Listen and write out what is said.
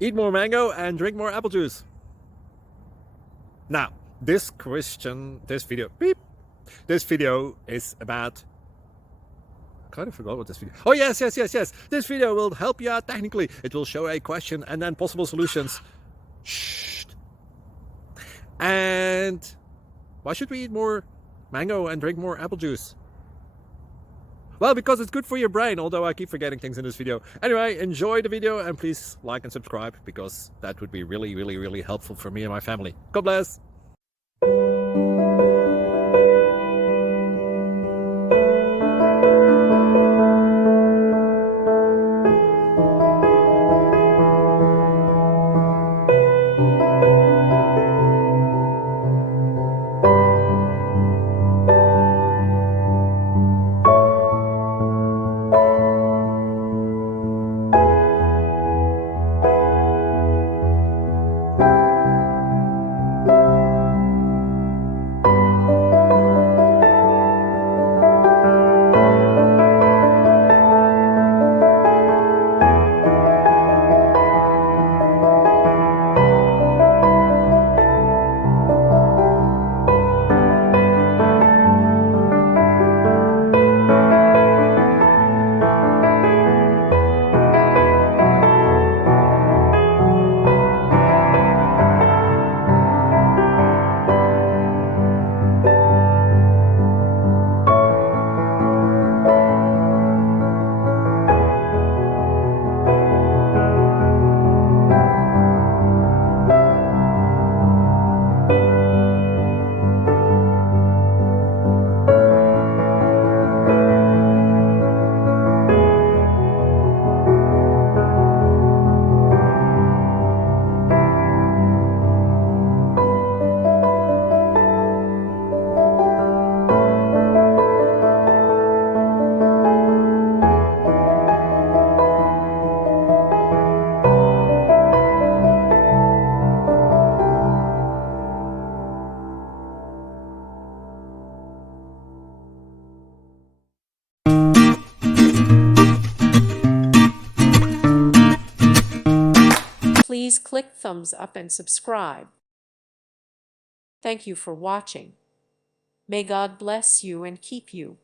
eat more mango and drink more apple juice. Now, this video is about, I kind of forgot what this video. Oh, yes. This video will help you out technically. It will show a question and then possible solutions. Shh. And why should we eat more mango and drink more apple juice? Well, because it's good for your brain, although I keep forgetting things in this video. Anyway, enjoy the video and please like and subscribe, because that would be really helpful for me and my family. God bless. Please click thumbs up and subscribe. Thank you for watching. May God bless you and keep you.